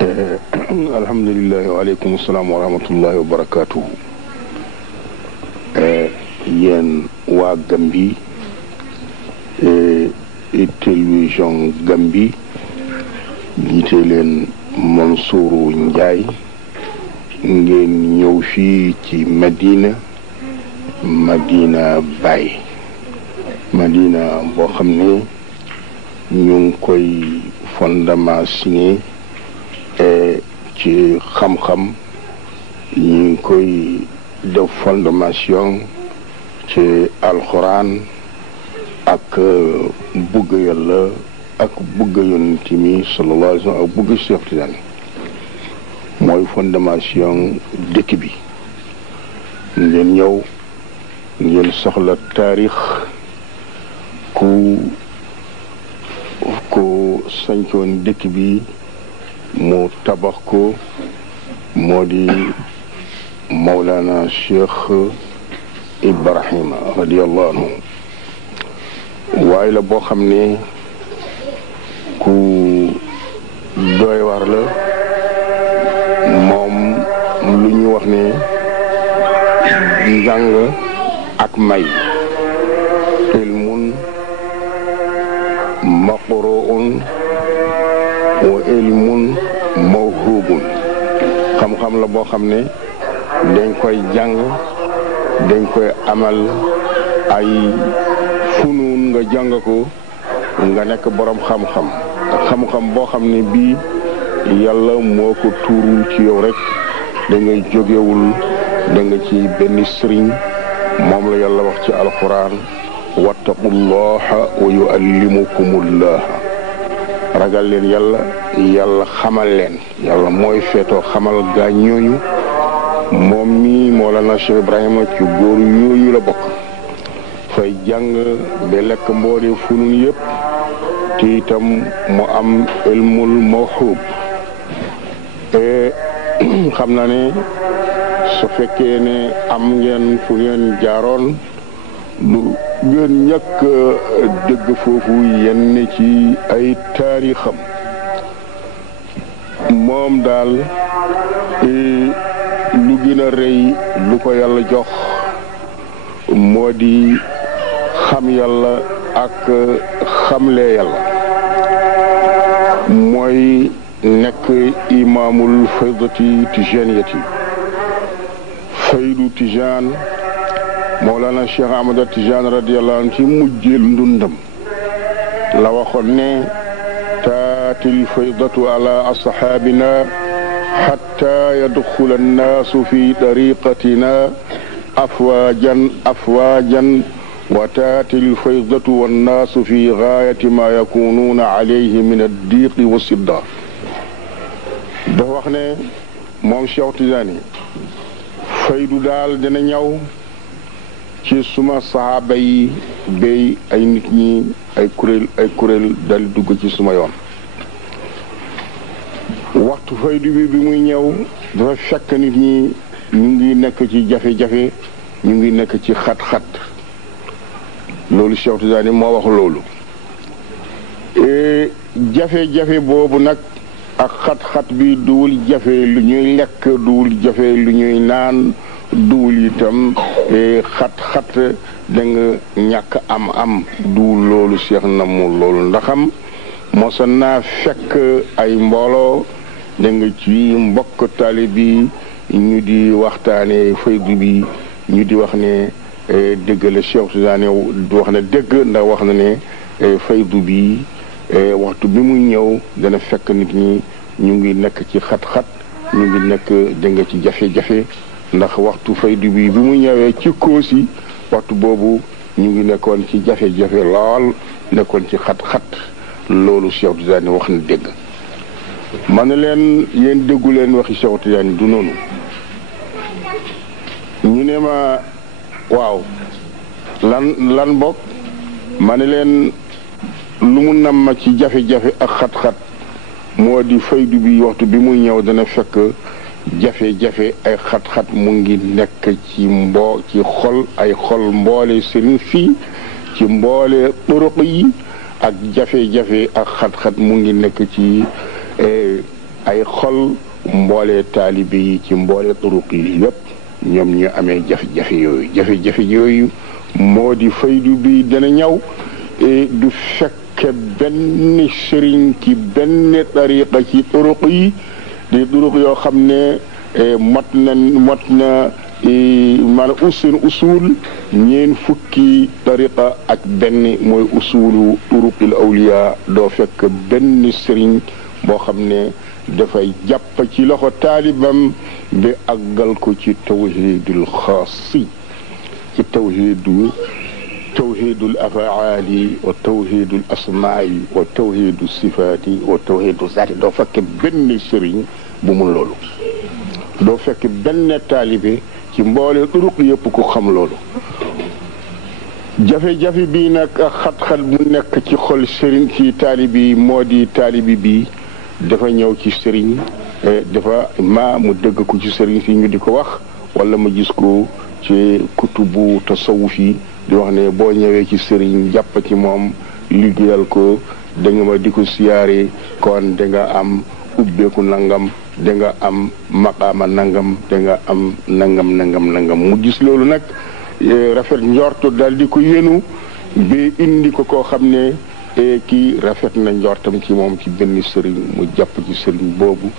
alhamdulilah waaleykum salaam wa rahmatullahi wa barakaatuhu. Yéen waa Gambie télévision Gambie jiite leen Mansour Ndiaye ngeen ñëw fii ci Medina Baye Medina boo xam ne ñu ngi koy fondement signé ci xam-xam ñu ngi koy def fondation ci alxuraan ak bëgg yàlla ak bëgg yonent mi sallallahu alayhi wa sallam ak bëgg Cheikh Tidiane mooy fondation dëkk bi. ngeen ñëw ngeen soxla taarix ku sancoon dëkk bi mu tabax ko moo di Mawlana Cheikh Ibrahima radiyallahu anhu waaye la boo xam ne ku doy war la moom lu ñu wax ne njàng ak may ilmun maqruun wa ilmun mawhubun xam-xam la boo xam ne dañ koy jàng dañ koy amal ay funuun nga jàng ko nga nekk borom xam-xam boo xam ne bii yàlla moo ko tuurul ci yow rek da ngay jógewul da nga ci benn sëriñ moom la yàlla wax ci alquran wattaqullaha wa yuallimukumullah ragal leen yàlla xamal leen yàlla mooy feetoo xamal gaa ñooñu moom mi Mawlana Cheikh Ibrahima ci góor ñooñu la bokk fay jàng ba lekk mboole funun yëpp te itam mu am ilmul mawhub xam na ne su fekkee ne am ngeen fu ngeen jaaroon lu ngeen ñàkk dëgg foofu yenn ci ay taarixam moom daal lu gën a rëy lu ko yàlla jox moo di xam yàlla ak xamle yàlla mooy nekk imaamul faydati tijaniyati faydu tijaan Mawlana Cheikh Ahmad Tijaan radiyallahu anhu ci mujjeel ndundam la waxoon ne taatil faydatu ala asxaabina xatta yadxula annaasu fi tariqatina afwaajan wa taatil faydatu wannaasu fi gaayati ma yakunuuna alayhi min addiiqi wa sidda dafa wax ne moom Cheikh Tidiane faydu daal dina ñëw ci suma saxaaba yi bay ay nit ñi ay kuréel dal dugg ci suma yoon waxtu faydu bi muy ñëw dafa fekk nit ñi ñu ngi nekk ci jafe-jafe ñu ngi nekk ci xat-xat loolu Cheikh Tidiane moo wax loolu jafe-jafe boobu nag ak xat-xat bi duwul jafe lu ñuy lekk duwul jafe lu ñuy naan duwul itam xat-xat da nga ñàkk am duwul loolu Cheikh namul loolu ndaxam mosa naa fekk ay mbooloo da nga ci mbokk taalibe bi ñu di waxtaane faydu bi ñu di wax ne dëgg la Cheikh Tidiane du wax ne dëgg ndax wax na ne faydu bi waxtu bi muy ñëw dana fekk nit ñi ñu ngi nekk ci xat-xat ñu ngi nekk da nga ci jafe-jafe ndax waxtu faydu bi mu ñëwee ci Koosi waxtu boobu ñu ngi nekkoon ci jafe-jafe lool nekkoon ci xat-xat loolu Cheikh Tidiane wax na dëgg ma ne leen yéen déggu leen waxi Cheikh Tidiane du noonu ñu ne ma waaw lan bokk ma ne leen lu mu nam ma ci jafe-jafe ak xat-xat moo di faydu bi waxtu bi muy ñëw dana fekk jafe-jafe ay xat-xat mu ngi nekk ci xol ay xol mboole sëriñ fii ci mboole turuq yi ak jafe-jafe ak xat-xat mu ngi nekk ci ay xol mboolee taalibe yi ci mboolee turuq yi yépp ñoom ñu amee jafe-jafe yooyu moo di faydu bi dana ñëw du fekke benn sëriñ ci benn tariqa ci turuq yi di turuq yoo xam ne mot na maanaam seen usul ñeen fukki tariqa ak benn mooy usulu turuqil awliya doo fekk benn sëriñ boo xam ne dafay jàpp ci loxo taalibam bi àggal ko ci tawhidul xaasi ci tawhidul afaali wa tawhidul asmaai wa tawhidul sifaati wa tawhidul zaati doo fekk benn sëriñ bu mun loolu doo fekk benn taalibe ci mboole turuq yëpp ku xam loolu jafe-jafe bii nag xat-xat bu nekk ci xol sëriñ ci taalibi moo di taalibi bi dafa ñëw ci sëriñ dafa mu dëgg ko ci sëriñ si ñu di ko wax wala ma gis ko ci kutubu tasawuf yi di wax ne boo ñëwee ci sëriñ jàpp ci moom liggéeyal ko da nga ma di ko siyaare kon da nga am ubbeeku nangam da nga am maqaama nangam da nga am nangam mu gis loolu nag rafet njortu dal di ko yéenu bi indi ko koo xam ne kii rafet na njortam ci moom ci benn sëriñ mu jàpp ci sëriñ boobu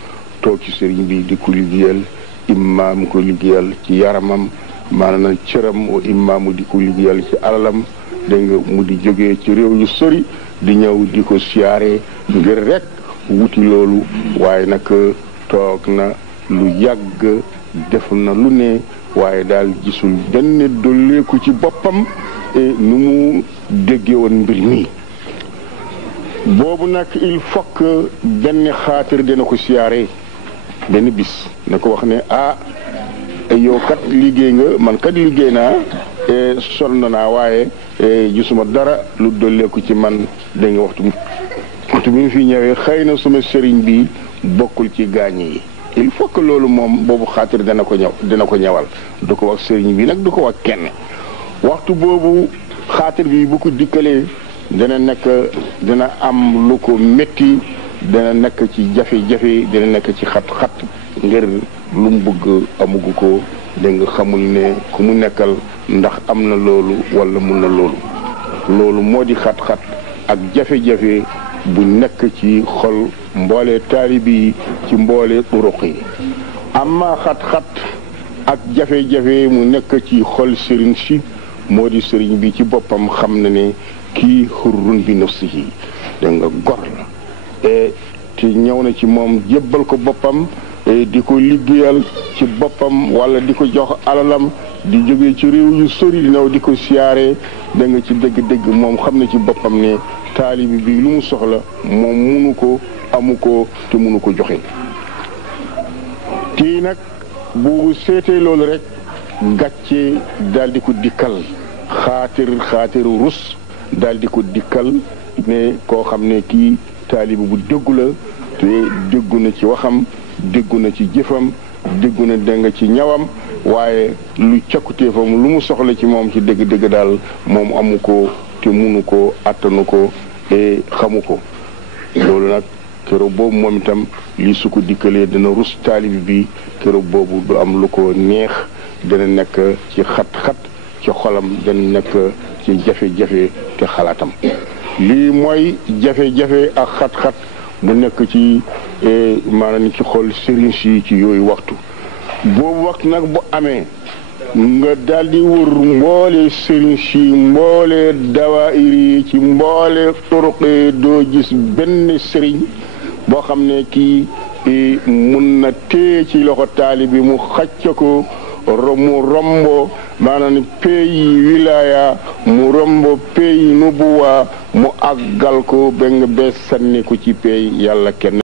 toog ci sëriñ bi di ko liggéeyal imma mu ko liggéeyal ci yaramam maanaam cëram o imma mu di ko liggéeyal ci alalam dégg nga mu di jógee ci réew yu sori di ñëw di ko siyaare ngir rek wuti loolu waaye nag toog na lu yàgg def na lu ne waaye daal gisul benn dolleeku ci boppam nu mu déggee woon mbir mi boobu nag il faut que benn xaatir dina ko siyaare benn bis na ko wax ne yow kat liggéey nga man kat liggéey naa sonn naa waaye gisuma dara lu dolleeku ci man da nga waxtu bi mu fi ñëwee xëy na suma sëriñ bi bokkul ci gaañ yi il faut que loolu moom boobu xaatir dina ko ñëwal du ko wax sëriñ bi nag du ko wax kenn waxtu boobu xaatir bi bu ko dikkalee dina am lu ko métti dina nekk ci jafe-jafe dina nekk ci xat-xat ngir lu mu bëgg amugu ko dégg nga xamul ne ku mu nekkal ndax am na loolu wala mun na loolu moo di xat-xat ak jafe-jafe bu nekk ci xol mboole taalibi yi ci mboole turuq yi amma xat-xat ak jafe-jafe mu nekk ci xol sëriñ si moo di sëriñ bi ci boppam xam na ne kii xurrun bi nafsihi da nga gor la te ñëw na ci moom jébbal ko boppam di ko liggéeyal ci boppam wala di ko jox alalam di jóge ci réew yu sori di ñëw di ko siyaare da nga ci dëgg-dëgg moom xam na ci boppam ne taalibi bi lu mu soxla moom munu ko amu ko te munu ko joxe kii nag bu seetee loolu rek gàcce daal di ko dikkal xaatiru rus daal di ko dikkal ne koo xam ne kii taalibi bu déggu la te déggu na ci waxam déggu na ci jëfam déggu na dégg nga ci ñawam waaye lu cakkuteefam lu mu soxla ci moom ci dëgg-dëgg daal moom amu ko te munu ko attanu ko e xamu ko loolu nag keroog boobu moom itam li su ko dikkalee dina rus taalibi bi keroog boobu du am lu ko neex dana nekk ci xat-xat ci xolam dana nekk ci jafe-jafe te xalaatam lii mooy jafe-jafe ak xat-xat bu nekk ci maanaam ci xol sëriñ si ci yooyu waxtu boobu waxtu nag bu amee nga daldi wër mboole sëriñ si mboole dawaayir yi ci mboole turuqi doo gis benn sëriñ boo xam ne kii mun na téye ci loxo taalibi mu xacca ko mu rombo maanaam pays wilaya mu rombo pays nubuwa mu àggal ko ba nga bee sànni ko ci pays yàlla kenn